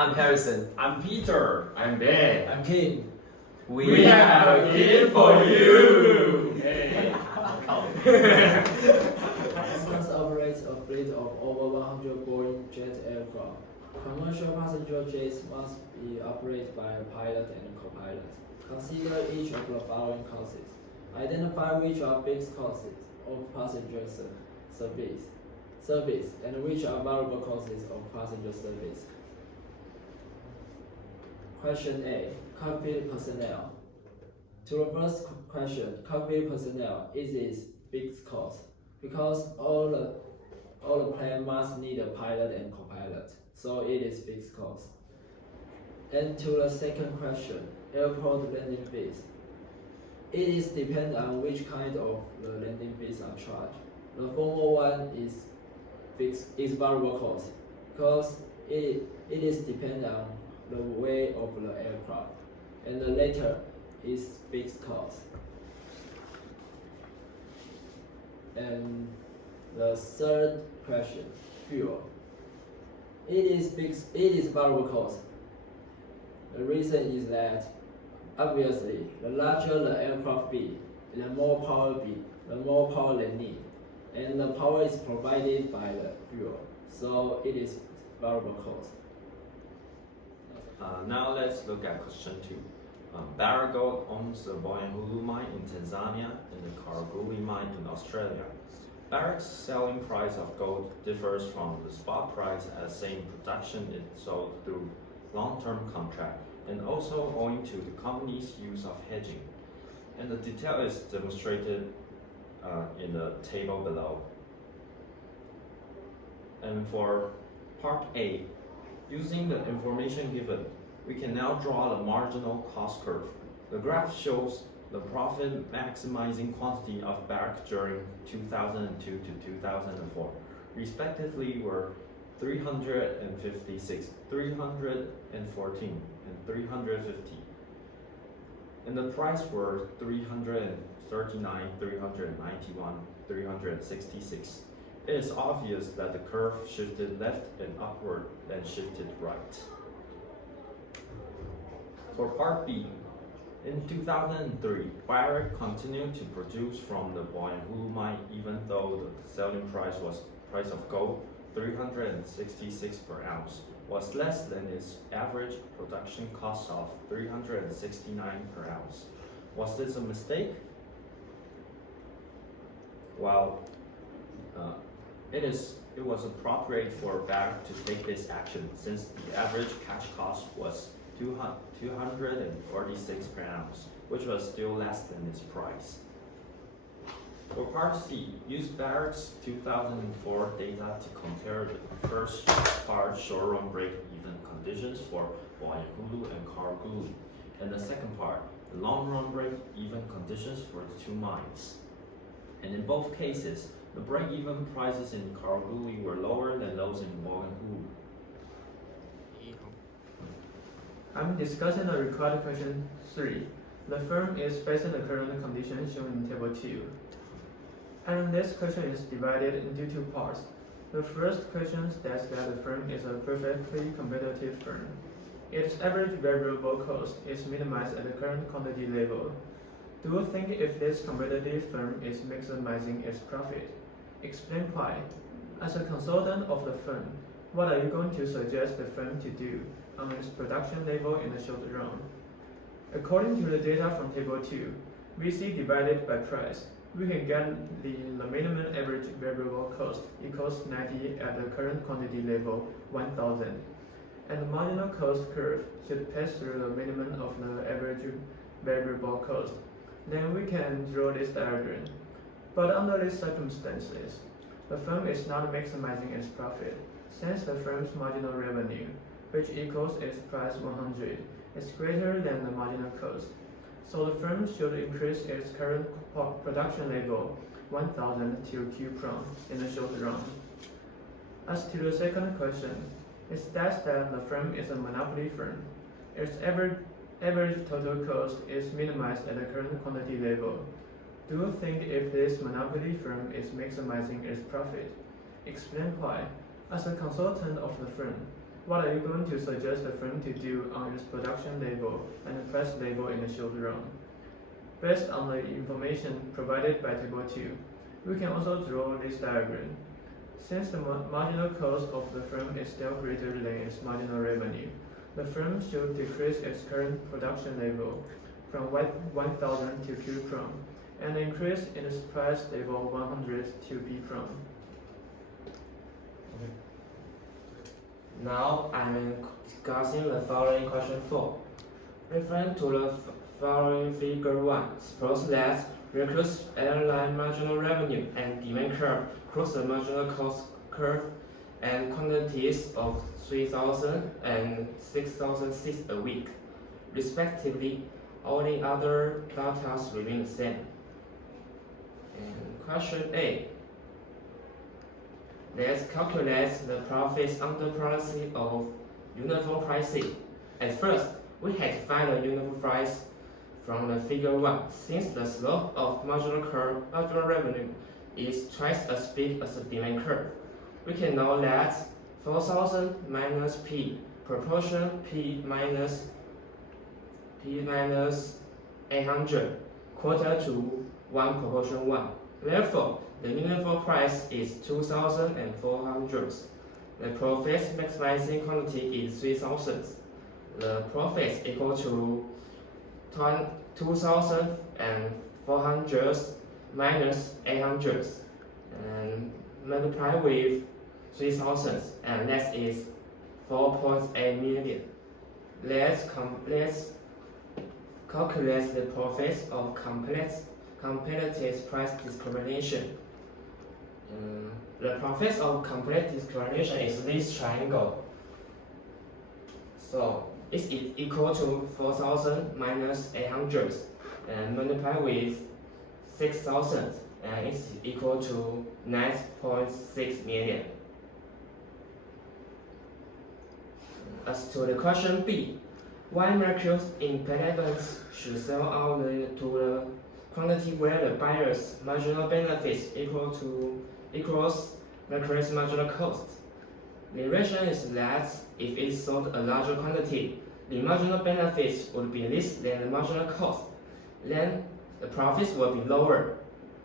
I'm Harrison. I'm Peter. I'm Ben. I'm Kim. We have a gift for you. Hey. Airbus operates a fleet of over 100 Boeing jet aircraft. Commercial passenger jets must be operated by a pilot and a co-pilot. Consider each of the following causes. Identify which are fixed costs of passenger service and which are variable costs of passenger service. Question A. Cockpit personnel. To the first question, cockpit personnel is fixed cost because all the plane must need a pilot and co-pilot, so it is fixed cost. And to the second question, airport landing fees. It is depend on which kind of the landing fees are charged. The former one is variable cost because it is depend on the weight of the aircraft, and the latter is fixed cost. And the third question, fuel. It is variable cost. The reason is that obviously the larger the aircraft be, the more power they need, and the power is provided by the fuel, so it is variable cost. Now let's look at question 2. Barrick Gold owns the Boyanhulu mine in Tanzania and the Karaguli mine in Australia. Barrick's selling price of gold differs from the spot price as same production is sold through long-term contract, and also owing to the company's use of hedging. And the detail is demonstrated in the table below. And for part A, using the information given, we can now draw the marginal cost curve. The graph shows the profit maximizing quantity of Barrick during 2002 to 2004, respectively were 356, 314, and 350. And the price were 339, 391, 366. It is obvious that the curve shifted left and upward, then shifted right. For part B, in 2003, Barrick continued to produce from the Boyanhulu mine even though the selling price of gold, 366 per ounce, was less than its average production cost of 369 per ounce. Was this a mistake? Well, it was appropriate for Barrick to take this action since the average cash cost was 246 per ounce, which was still less than its price. For part C, use Barrick's 2004 data to compare the first part short-run break-even conditions for Boyanhulu and Karaguli, and the second part, the long-run break-even conditions for the two mines. And in both cases, the break-even prices in Karaguli were lower than those in Boyanhulu. I'm discussing the required question 3. The firm is facing the current conditions shown in table 2. And this question is divided into two parts. The first question states that the firm is a perfectly competitive firm. Its average variable cost is minimized at the current quantity level. Do you think if this competitive firm is maximizing its profit? Explain why. As a consultant of the firm, what are you going to suggest the firm to do on its production level in the short run? According to the data from table 2, we see divided by price, we can get the minimum average variable cost equals 90 at the current quantity level 1000, and the marginal cost curve should pass through the minimum of the average variable cost. Then we can draw this diagram. But under these circumstances, the firm is not maximizing its profit, since the firm's marginal revenue, which equals its price 100, is greater than the marginal cost. So the firm should increase its current production level 1000 to Q prime in the short run. As to the second question, it states that the firm is a monopoly firm. Its average total cost is minimized at the current quantity level. Do you think if this monopoly firm is maximizing its profit? Explain why. As a consultant of the firm, What are you going to suggest the firm to do on its production label and the price label in the short run? Based on the information provided by Table 2, we can also draw this diagram. Since the marginal cost of the firm is still greater than its marginal revenue, the firm should decrease its current production level from 1,000 to Q prom and increase its price level 100 to P prom. Now I'm discussing the following question 4. Referring to the following figure 1, suppose that recursive airline marginal revenue and demand curve cross the marginal cost curve and quantities of 3,000 and 6,006 a week, respectively. All the other data remain the same. And question A. Let's calculate the profits under policy of uniform pricing. At first, we had to find the uniform price from the figure 1. Since the slope of marginal revenue is twice as big as the demand curve, we can know that 4,000 minus P proportion P minus 800 quarter to 1 proportion 1. Therefore, the uniform price is 2,400. The profit maximizing quantity is 3,000. The profit equal to 2,400 minus 800 and multiply with 3,000, and that is 4.8 million. Let's calculate the profits of competitive price discrimination. The profits of competitive discrimination is this triangle. So it is equal to 4,000 minus 800 and multiply with 6,000, and it's equal to 9.6 million. As to the question B, why Mercury's independents should sell out to the quantity where the buyer's marginal benefits equals Mercury's marginal cost? The reason is that if it sold a larger quantity, the marginal benefits would be less than the marginal cost. Then the profits will be lower.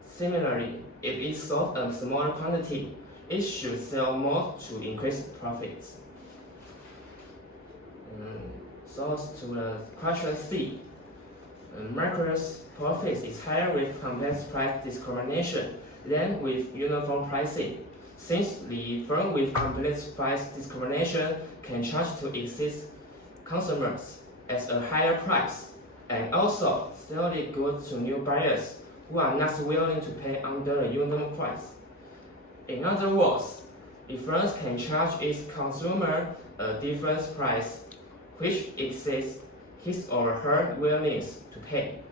Similarly, if it sold a smaller quantity, it should sell more to increase profits. So to the question C, Mercury's profits is higher with competitive price discrimination than with uniform pricing, since the firm with competitive price discrimination can charge to existing consumers at a higher price and also sell the goods to new buyers who are not willing to pay under the uniform price. In other words, the firm can charge its consumer a different price which exceeds his or her willingness to pay.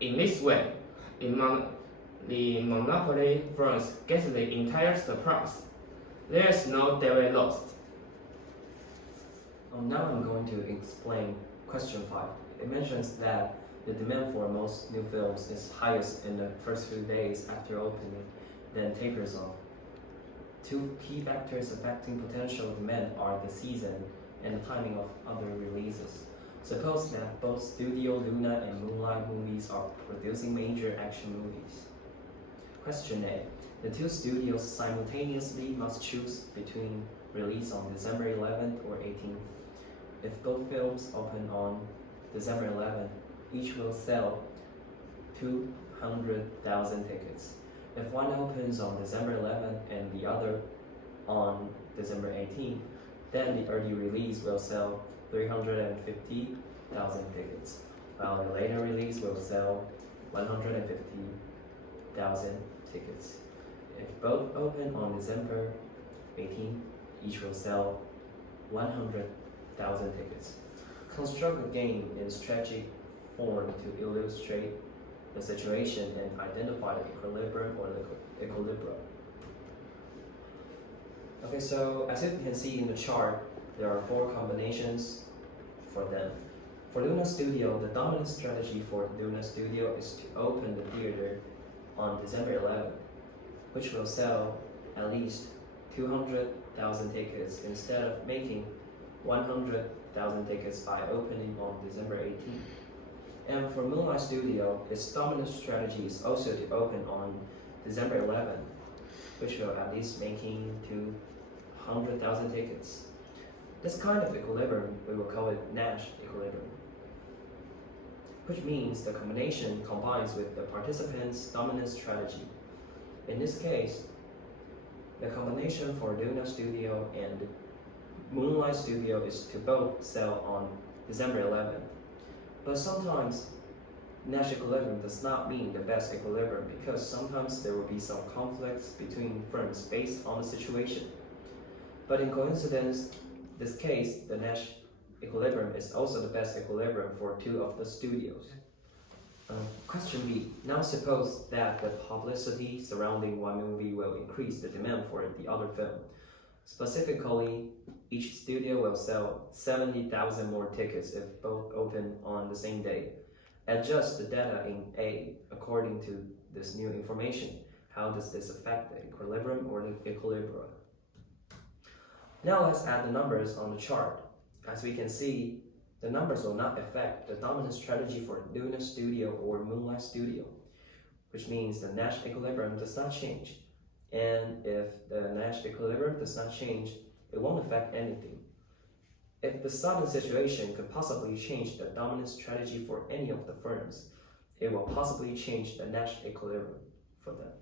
In this way, the monopoly firms get the entire surplus. There is no dairy lost. Now I'm going to explain question 5. It mentions that the demand for most new films is highest in the first few days after opening, then tapers off. Two key factors affecting potential demand are the season and the timing of other releases. Suppose that both Studio Luna and Moonlight movies are producing major action movies. Question A. The two studios simultaneously must choose between release on December 11th or 18th. If both films open on December 11th, each will sell 200,000 tickets. If one opens on December 11th and the other on December 18th, then the early release will sell 350,000 tickets, while the later release will sell 150,000 tickets. If both open on December 18th, each will sell 100,000 tickets. Construct a game in strategic form to illustrate the situation and identify the equilibrium or the equilibrium. Okay, so as you can see in the chart, there are 4 combinations for them. For Luna Studio, the dominant strategy for Luna Studio is to open the theater on December 11th, which will sell at least 200,000 tickets instead of making 100,000 tickets by opening on December 18th. And for Moonlight Studio, its dominant strategy is also to open on December 11th, which will at least making 200,000 tickets. This kind of equilibrium, we will call it Nash equilibrium, which means the combination combines with the participant's dominant strategy. In this case, the combination for Luna Studio and Moonlight Studio is to both sell on December 11th. But sometimes Nash equilibrium does not mean the best equilibrium because sometimes there will be some conflicts between firms based on the situation. But in this case, the Nash equilibrium is also the best equilibrium for two of the studios. Question B. Now suppose that the publicity surrounding one movie will increase the demand for the other film. Specifically, each studio will sell 70,000 more tickets if both open on the same day. Adjust the data in A according to this new information. How does this affect the equilibrium or the equilibria? Now let's add the numbers on the chart. As we can see, the numbers will not affect the dominant strategy for Luna Studio or Moonlight Studio, which means the Nash equilibrium does not change. And if the Nash equilibrium does not change, it won't affect anything. If the sudden situation could possibly change the dominant strategy for any of the firms, it will possibly change the Nash equilibrium for them.